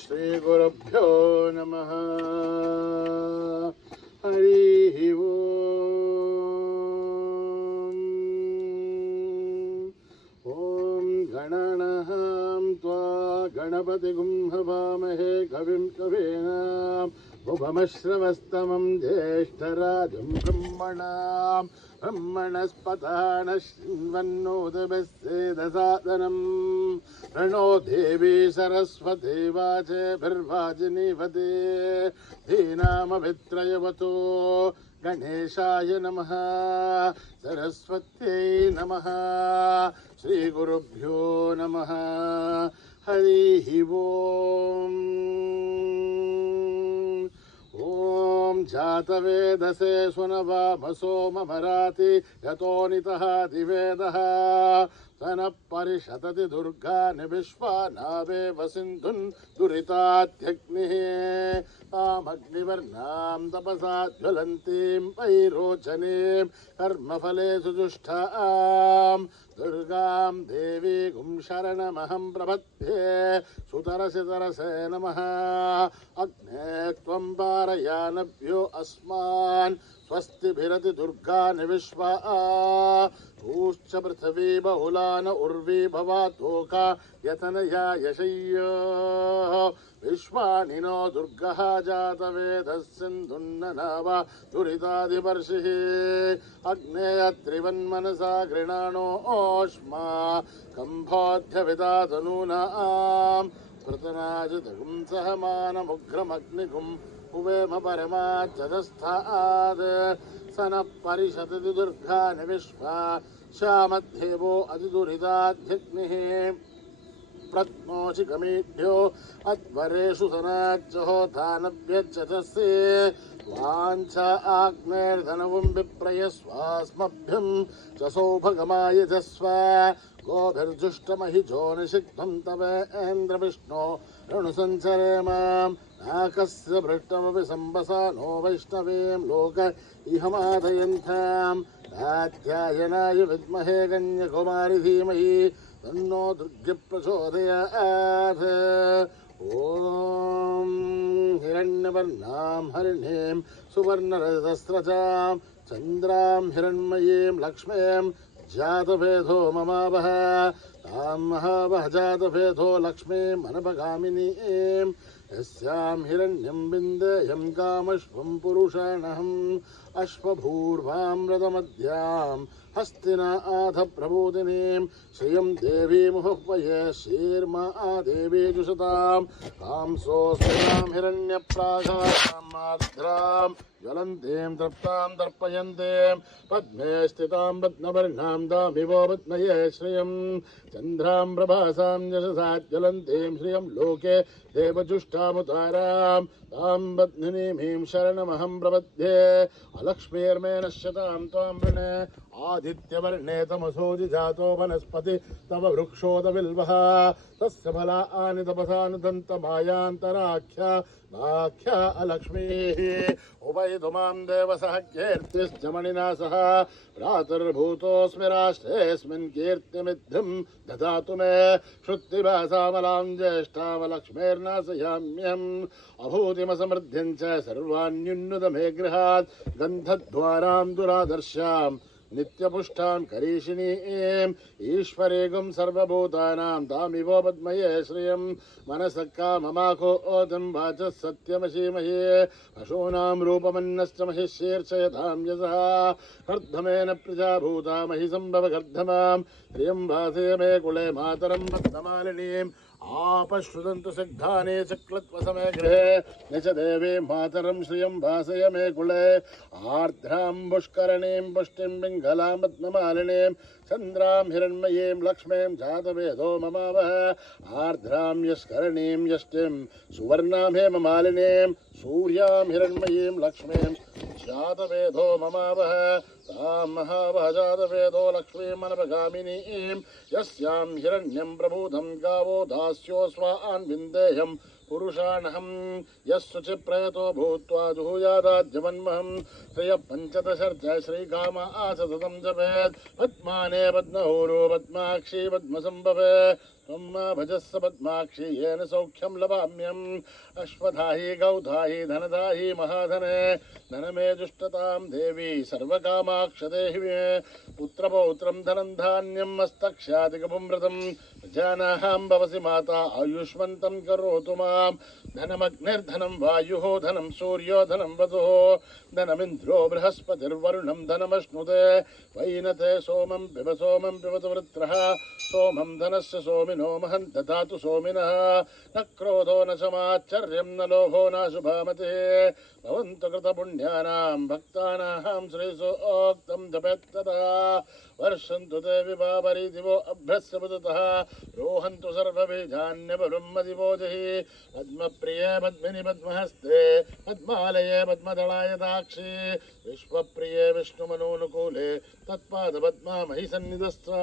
श्रीगुरुभ्यो नमः। हरिः ॐ गणनां त्वा गणपतिगुं हवामहे कविं कवीनाम् उपमश्रवस्तमं ज्येष्ठराजं ब्रह्मणस्पतान शृण्वन्नोदभिस्सेदसादनं प्रणो देवी सरस्वती वाचेभिर्वाजिनीवते धीनामभित्रयवतो गणेशाय नमः सरस्वत्यै नमः श्रीगुरुभ्यो नमः। हरिः ॐ जातवेदसे सुनवामसो ममराति यतो नितः दिवेदः तनः परिषदति दुर्गानि विश्वानावेव सिन्धुन् दुरितात्यग्निः तामग्निवर्णां तपसा ज्वलन्तीं वैरोचनीं कर्मफले सुजुष्टां दुर्गां देवीं शरणमहं प्रपद्ये सुतरसि तरसे नमः। अग्ने त्वं पारयानभ्यो अस्मान् स्वस्तिभिरति दुर्गानि विश्वा ऊश्च पृथिवी बहुलान उर्वी भवातोका यतनया यशय्यो विश्वानिनो दुर्गः जातवेदः सिन्धुन्ननाव दुरितादिवर्षिः अग्ने त्रिवन्मनसा गृणाणोऽश्मा कम्भोध्यविदातनूनां पृतनाजितगुं सहमानमुग्रमग्निगुं उवेम परमाच्चदस्थात् सनः परिषदति दुर्गानि विश्वा श्यामद्धेवो अतिदुरिताध्यग्निः प्रत्नोषिकमेभ्यो अध्वरेषु सनाज्जहोधानभ्यच्चतस्ये वाञ्छा आग्नेर्धनवं विप्रयस्वास्मभ्यं च सौभगमायजस्व गोभिर्जुष्टमहिजो निषिक्तं तवेन्द्रविष्णो ऋणुसञ्चरेमां नाकस्य भृष्टमपि सम्बसा नो वैष्णवीं लोक इहमादयन्तां कात्यायनाय विद्महे कन्याकुमारी धीमहि तन्नो दुर्गे प्रचोदयात्। ॐ हिरण्यवर्णां हरिणीं सुवर्णरजतस्रजां चन्द्रां हिरण्मयीं लक्ष्मीं जातभेदो ममावह तां महावह जातभेदो लक्ष्मीं मनपगामिनीं यस्यां हिरण्यं विन्देयं कामश्वं पुरुषाणहम् अश्वभूर्वां रथमध्यां हस्तिनाथ प्रबोधिनीं श्रियं देवी मुहुह्वये श्रीर्मा देवी जुषतां कांसोऽस्मिनां हिरण्यप्रागां आर्द्रां ज्वलन्तीं तृप्तां दर्पयन्तीं पद्मे स्थितां पद्मवर्णां दामिवो पद्मये श्रियं चन्द्रां प्रभासां यशसा ज्वलन्तीं श्रियं लोके देवजुष्टामुतारां तां पद्मिनीं शरणमहं प्रपद्ये अलक्ष्मीर्मे नश्यतां त्वां वृणे आदित्यवर्णे तमसोऽधि जातो वनस्पति तव वृक्षोदविल्वः तस्य फलानि तपसानुदन्तमायान्तराख्या नाख्या अलक्ष्मीः उभयतु मां देवसः कीर्तिश्च मणिना सह प्रातर्भूतोऽस्मि राष्ट्रेऽस्मिन् कीर्तिमिद्धं ददातु मे श्रुतिभासामलां ज्येष्ठावलक्ष्मीर्नाशयाम्यहम् अभूतिमसमृद्धिं च सर्वाण्युन्नुत मे गृहात् गन्धद्वारां दुरादर्शां नित्यपुष्टां करीषिणीं ईश्वरेगुं सर्वभूतानां तामिवो पद्मये श्रियं मनसः काममाकोऽतं वाचः सत्यमशीमहे पशूनां रूपमन्नश्च महिष्येर्चयतां यशः कर्धमेन प्रजाभूता महि सम्भव कर्धमां श्रियं भासय मे कुले मातरं पद्ममालिनीम् आपश्रुतन्तु सिद्धानि चक्लत्वसमे गृहे न च देवी मातरं श्रियं भासय मे कुले आर्द्रां पुष्करणीं पुष्टिं पिङ्गलां पद्ममालिनीं चन्द्रां हिरण्मयीं लक्ष्मीं जातवेदो ममावह आर्द्रां यस्करणीं यष्टिं सुवर्णां हेममालिनीं सूर्यां हिरण्मयीं लक्ष्मीं जातवेदो ममावह तां महावह जातवेदो लक्ष्मीं मनपगामिनीं यस्यां हिरण्यं प्रभूतं गावो दास्योऽस्वान् विन्देयं पुरुषाणहं यस्सुचिप्रयतो भूत्वा जुहुयादाद्यवन्महं श्रियः पञ्चदशर्च श्रीकामा सततं जपेत् पद्माने पद्महूरो पद्माक्षी पद्मसम्भवे त्वं मा भजस्स पद्माक्षी येन सौख्यं लभाम्यम् अश्वधाहि गौधाहि धनदाहि महाधने धनमे जुष्टतां देवी सर्वकामाक्ष देहि मे पुत्रपौत्रं धनं धान्यं मस्तक्षादिकपुमृतं प्रजानां भवसि माता आयुष्मन्तं करोतु मां धनमग्निर्धनं वायुः धनं सूर्यो धनं वसुः धनमिन्द्रो बृहस्पतिर्वरुणं धनमश्नुते वैनते सोमं पिबतु वृत्रः सोमं धनस्य सोमिनो महं ददातु सोमिनः न क्रोधो न समाच्चर्यं न लोभो न शुभामतिः भवन्तु कृतपुण्यानां भक्तानां श्रीसोक्तं जपेत्तदा वर्षन्तु ते विभावरि दिवो अभ्रस्य बुधतः रोहन्तु सर्वबीजान्यब्रह्मदिवो जहि पद्मप्रिये पद्मिनि पद्महस्ते पद्मालये पद्मदलाय दाक्षी विश्वप्रिये विष्णुमनोनुकूले तत्पादपद्मा महि सन्निधस्था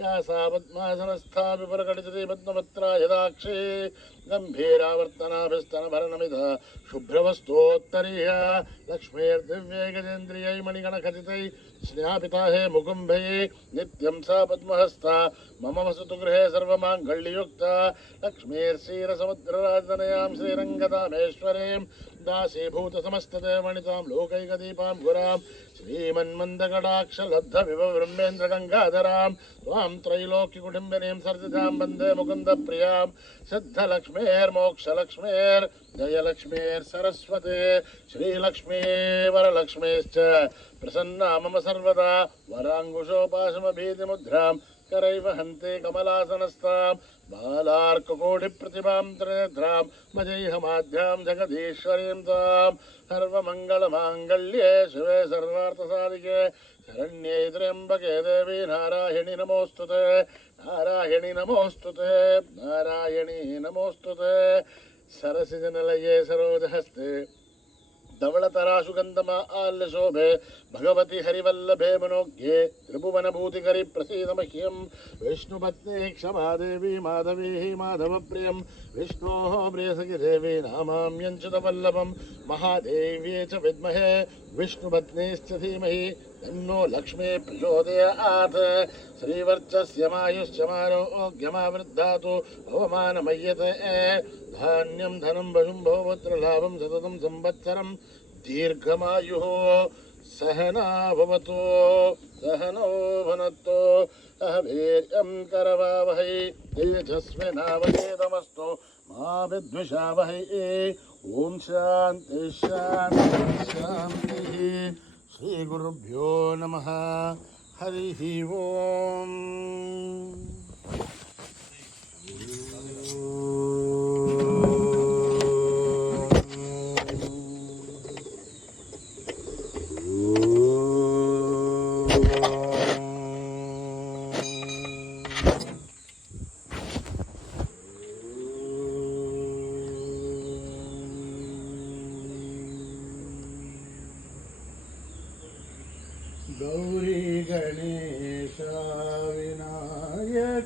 या सा पद्मासनस्था विपरकटितरी पद्मपत्राय दाक्षी गम्भीरावर्तनाभिस्तनभरणमिध शुभ्रवस्तोत्तरीय लक्ष्मीर्दिव्यै गजेन्द्रियै मणिगणखचितै स्नेहापिता हे मुकुम्भये नित्यं सा पद्महस्ता मम वसतु गृहे सर्वमाङ्गल्ययुक्ता लक्ष्मीर्षीरसमुद्रराजनयां श्रीरङ्गदामेश्वरीं दासीभूतसमस्तदेवणितां लोकैकदीपां गुरां श्रीमन्मन्दकटाक्षलब्धविव ब्रह्मेन्द्रगङ्गाधरां त्वां त्रैलोक्यकुटुम्बिनीं सर्जितां वन्दे मुकुन्दप्रियां सिद्धलक्ष्मीर्मोक्षलक्ष्मीर् जयलक्ष्मीर्सरस्वती श्रीलक्ष्मी वरलक्ष्मीश्च प्रसन्ना मम सर्वदा वराङ्कुशोपाशमभीतिमुद्रां करैव हन्ते कमलासनस्तां बालार्ककोटिप्रतिभां त्रिनेत्रां मजैहमाध्यां जगदीश्वरीं तां सर्वमङ्गलमाङ्गल्ये शिवे सर्वार्थसाधिके शरण्ये त्र्यम्बके देवी नारायणि नमोऽस्तुते नारायणि नमोऽस्तुते नारायणि नमोऽस्तुते सरसिजनलये सरोजहस्ते धवलतराशुगन्धमा आल्यशोभे भगवति हरिवल्लभे मनोज्ञे त्रिभुवनभूतिकरि प्रसीदमह्यं विष्णुपत्नी क्षमा देवी माधवी माधवप्रियं विष्णोः प्रियसखि देवी नामाम्यञ्च्युतवल्लभं महादेव्ये च विद्महे विष्णुपत्नीश्च धीमहि तन्नो लक्ष्मी प्रचोदयात् श्रीवर्चस्य मायुश्च मारोग्यमावृद्धातु अवमानमय्यते धान्यं धनं वशुम्भो पुत्रलाभं सततं संवत्सरं दीर्घमायुः सहना भवतु सहनो भुनक्तु अहवीर्यं करवावहै तेजस्विनावधीतमस्तु मा विद्विषावहै ॐ शान्ति शान्ति शान्तिः श्रीगुरुभ्यो नमः हरिः ओम् गौरी गणेश विनायक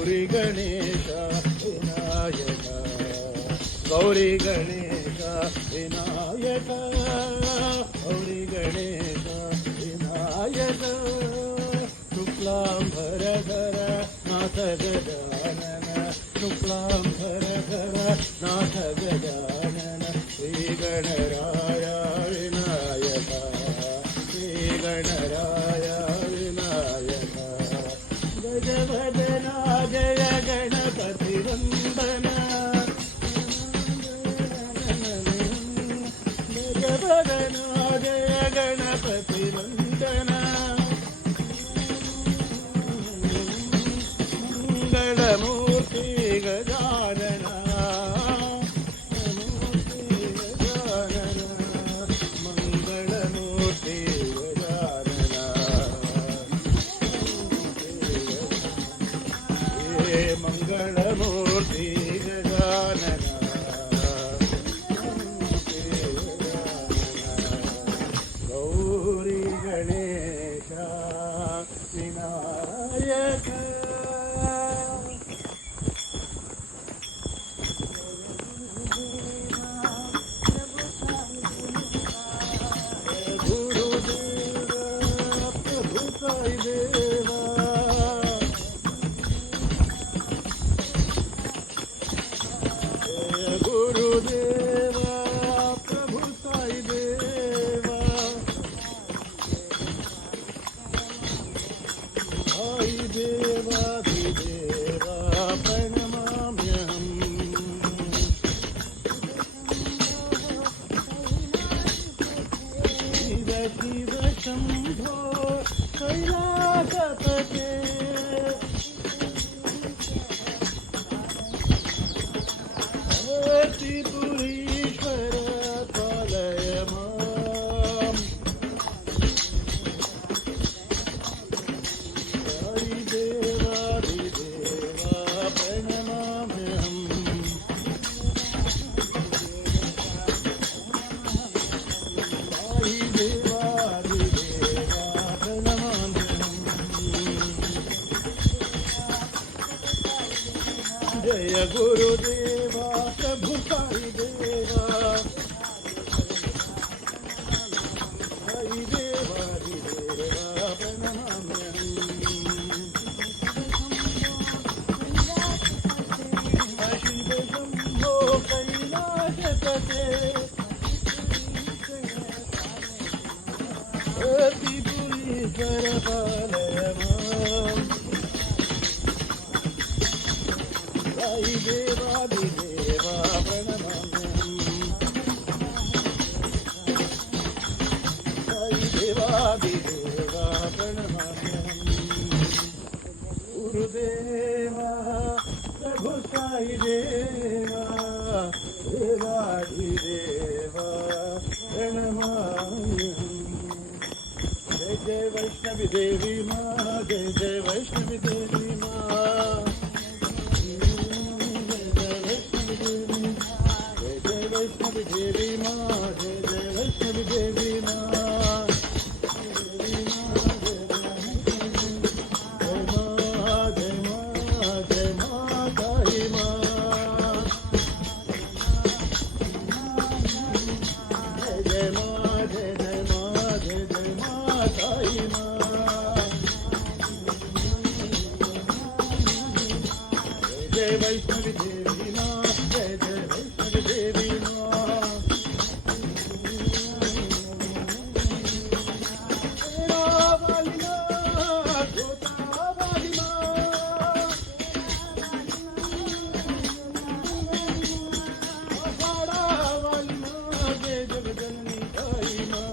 गौरी गणेश विनायक गौरी गणेश विनायक गौरी गणेश विनायक शुक्लांबरधर नाथ गजानन शुक्लांबरधर नाथ गजानन श्री गणराय विनायक श्री गणराय विनायक गजवदना जय गणपति वंदना गजवदना जय गणपति वंदना मंगलमूर्ति गजानन मंगलमूर्ति गजानन मंगलमूर्ति गजानन गौरी गणेश विनायक गुरुदेवा प्रभु साई देवा साई देवाधिदेवा प्रणमाम्यहम् शिव शिव शम्भो कैलासपते त्रिपुरीश्वर पालय माम् साई देवाधिदेवा प्रणमाम्यहम् साई देवाधिदेवा प्रणमाम्यहम् जय गुरुदेवा प्रभु साई देवा साई देवाधिदेवा प्रणमाम्यहम् शिव शम्भो कैलासपते त्रिपुरीश्वर पालय माम् साई देवाधिदेवा प्रणमाम्यहम् साई देवाधिदेवा प्रणमाम्यहम् गुरुदेवा प्रभु साई देवा देवाधिदेवा प्रणमाम्यहम् जय जय वैष्णवी देवी माँ जय जय वैष्णवी देवी माँ वैष्णवी देवी माँ जय जय वैष्णवी देवी माँ जय माँ जय माताई माँ जय माँ जय माताई माँ जय वैष्णवी देवी माँ जय जय वैष्णवी देवी माँ वाली माँ छोटा वाली माँ अखाड़ा वाली माँ जय जगजननी ताई माँ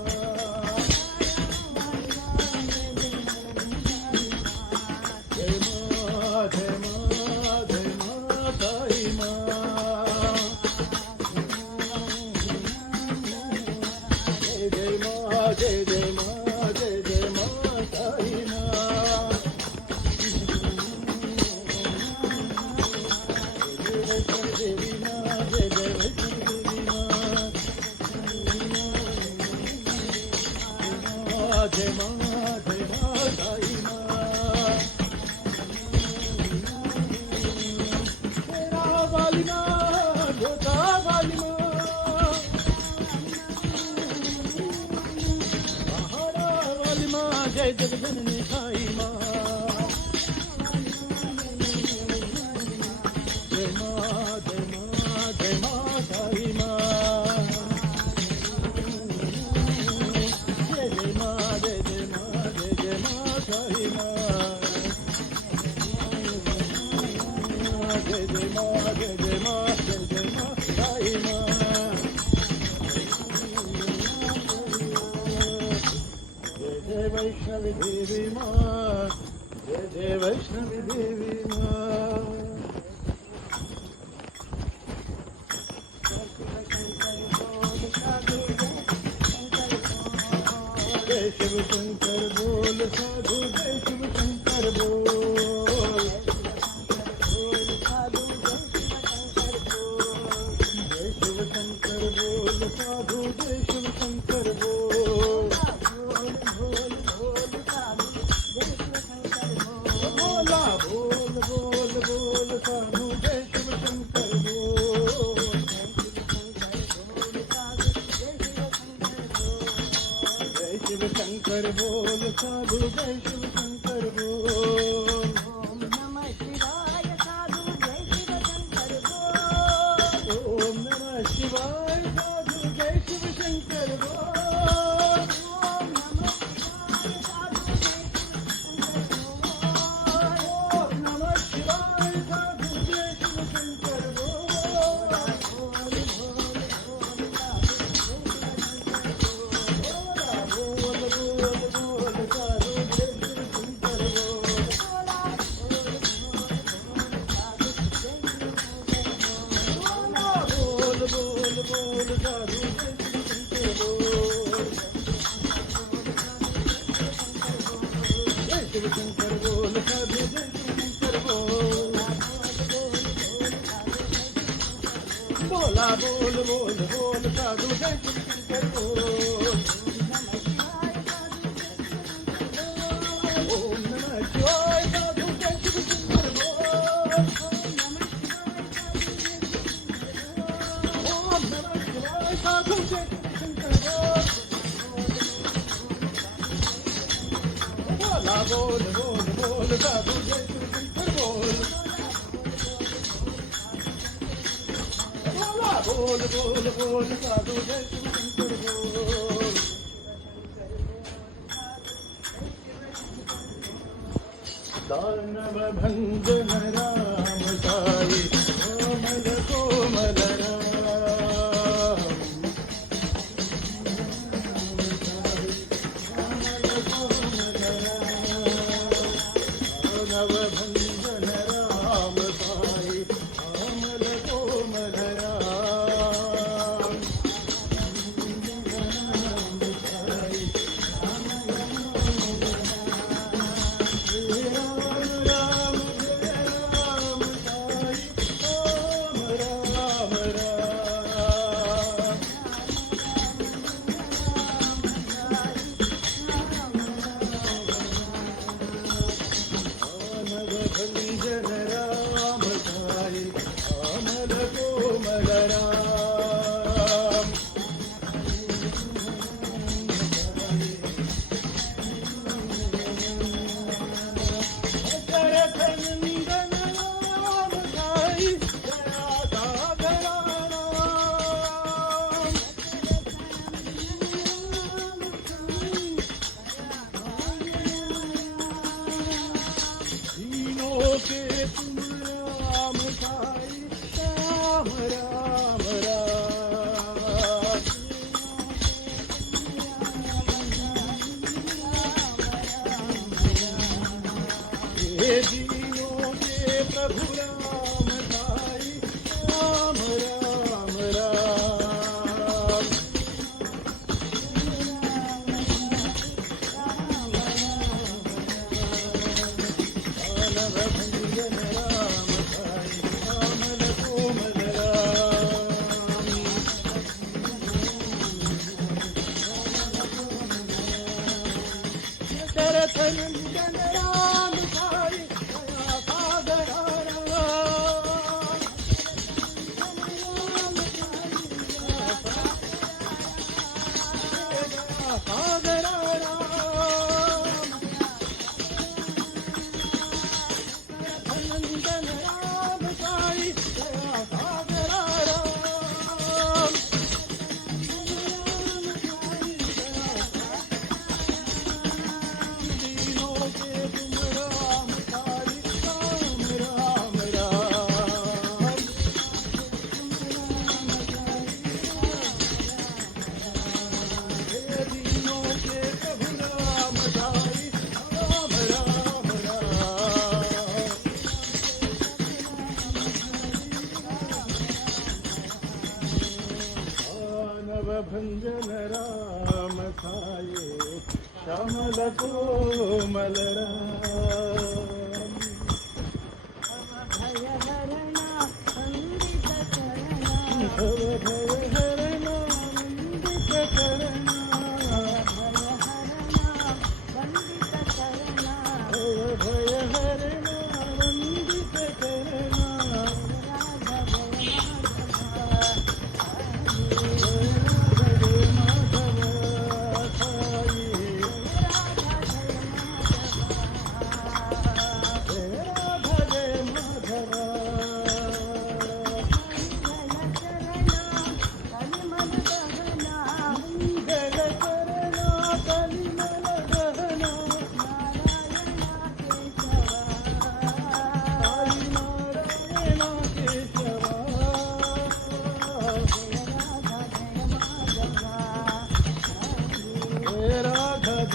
जय माँ जय माँ जय माँ ताई माँ जय जगजननी साई माँ जय माँ जय माँ जय माँ साई माँ जय जय माँ जय जय माँ जय जय माँ साई माँ जय जय माँ जय जय माँ जय जय माँ साई माँ जय वैष्णवी देवी माँ जय जय वैष्णवी देवी माँ जय शिव शंकर बोल साधु जय शिव शंकर बोल जय शिव शंकर बोल साधु जय शिव शंकर बोल बोला बोल बोल बोल साधु जय शिव शंकर बोल जय शिव शंकर बोल साधु जय शिव शंकर बोल ओम नमः शिवाय साधु जय शिव शंकर बोल ओम नमः शिवाय साधु जय शिव शंकर बोल ओम नमः शिवाय साधु जय शिव शंकर बोल ओम नमः शिव शंकर बोल साधु जय शिव शंकर बोल बोला बोल बोल बोल साधु जय शिव शंकर बोल ओम नमः शिवाय साधु जय शिव शंकर बोल ओम नमः शिवाय साधु जय शिव शंकर बोल बोला बोल बोल बोल साधु जय शिव शंकर बोल बोला बोल बोल बोल साधु जय शिव शंकर बोल दानव भंजन राम साई कोमल कोमल राम दानव भंजन राम साई कोमल कोमल राम श्री राम राम जय राम साई राम राम राम दानव भंजन राम साई कोमल कोमल राम दशरथ नंदन राम साई दया सागर राम तीनों के तुम राम साई राम राम राम हे दीनों के प्रभु राम साई राम राम राम दानव भंजन राम साई कोमल कोमल राम दशरथ नंदन राम साई दया सागर राम भंजन राम साये श्यामल कोमल राम भय हरणा वंदित चरणा भव भव हरणा वंदित चरणा भय हरणा वंदित चरणा भव भय हरणा वंदित चरणा राघव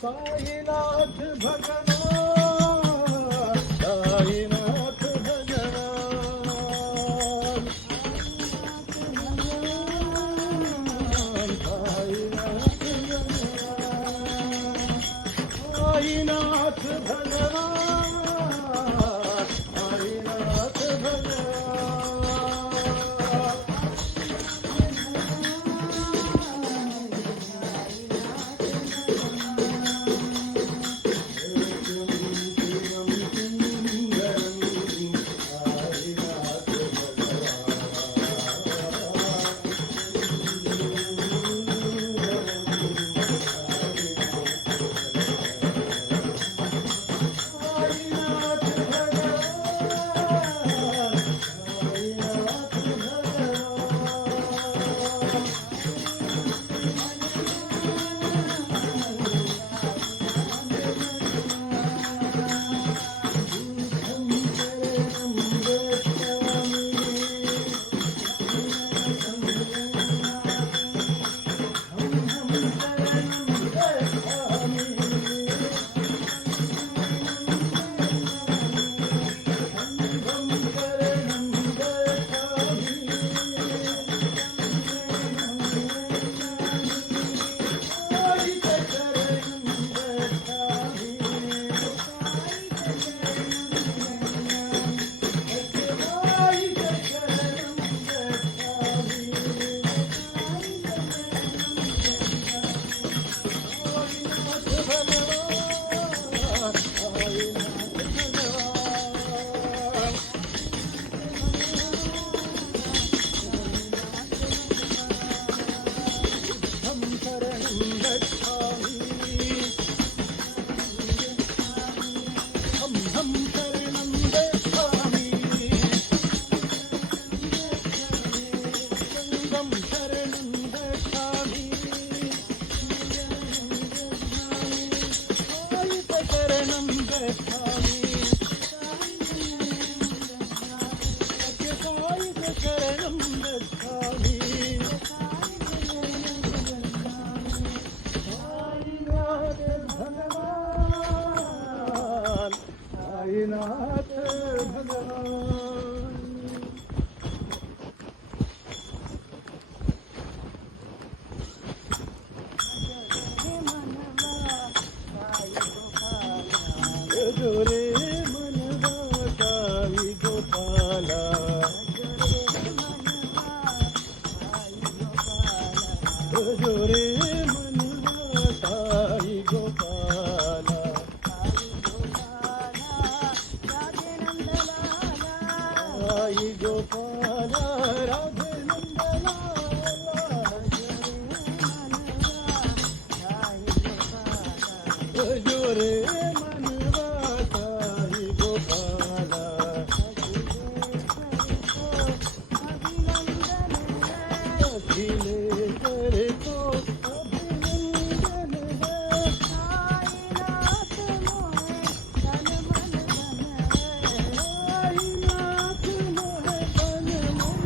साईनाथ भगवान साईनाथ भगवान साईनाथ भगवान साईनाथ साईनाथ भगवान हे मनवा साई गोपाला जोरे साई गोपाल राधे नंदना भजो रे मनवा साई गोपाला अखिलेश्वर को अभिनंदन है साईनाथ मोहे तन मन साईनाथ मोहे तन मन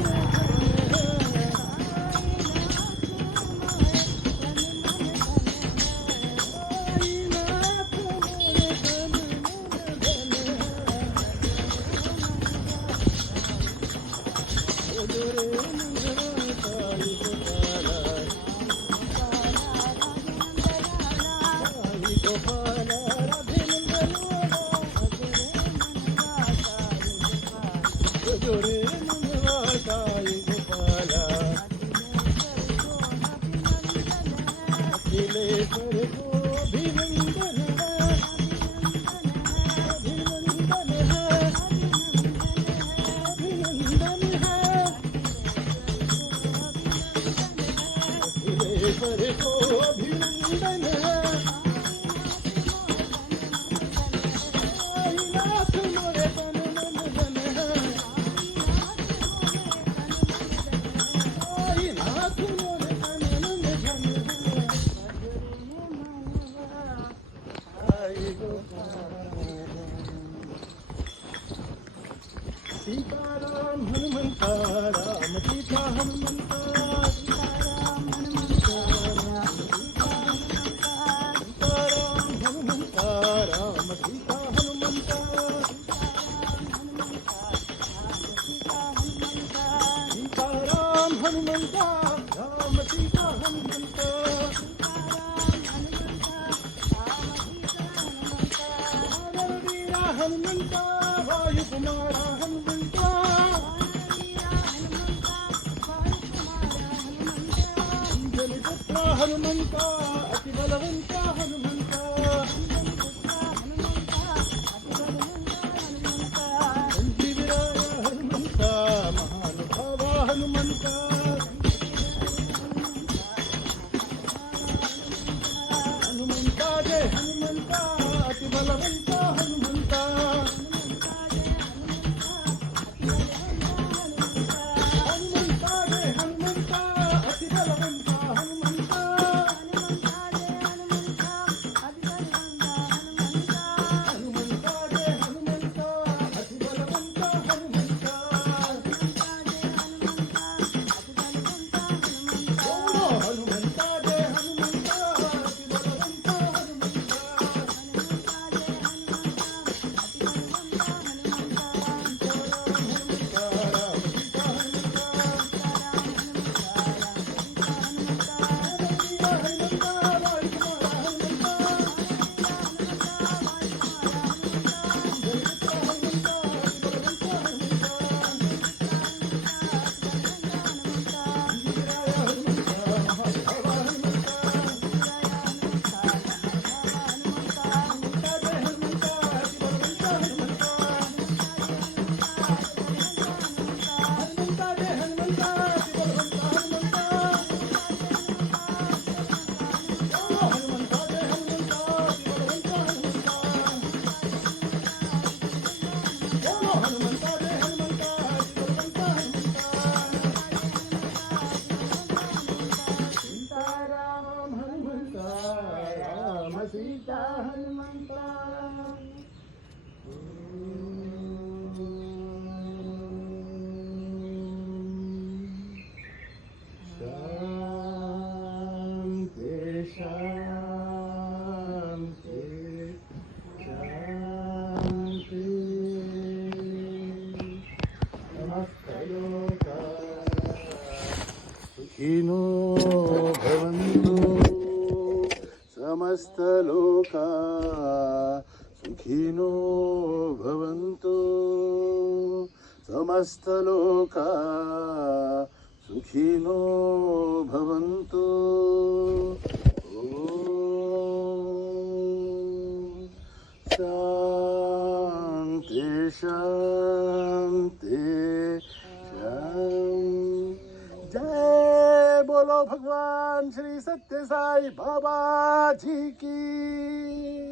भजो रे मनवा साई गोपाला साई गोपाल राधे नंदना भजो रे मनवा साई गोपाला अखिलेश्वर को अभिनंदन है अभिनंदन है अभिनंदन है अखिलेश्वर को अभिनंदन है साईनाथ मोरे तन मन धन है साईनाथ मोरे तन मन धन है साई गोपाल सीताराम हनुमंता राम सीता हनुमंता सीताराम हनुमंता राम सीता हनुमंता सीताराम हनुमंता राम सीता हनुमंता रणवीरा हनुमंता वायुकुमारा हनुमंता अंजलिपुत्र हनुमंता अति बलवंता हनुमंता संजीविराय हनुमंता महानुभाव हनुमंता हनुमंता जय हनुमंता अति बलवंता हनुमंता हनुमंता जय हनुमंता अति बलवंता हनुमंता हनुमंता जय हनुमंता अति बलवंता हनुमंता बोलो हनुमंता जय हनुमंता अति बलवंता हनुमंता सीताराम हनुमंता राम सीता हनुमंता शांति शांति शांति समस्तलोका सुखिनो भवन्तु समस्तलोका सुखिनो भवन्तु समस्तलोका सुखिनो भवन्तु ॐ शान्ति शांति शांति। जय बोलो भगवान श्री सत्य साई बाबा जी की।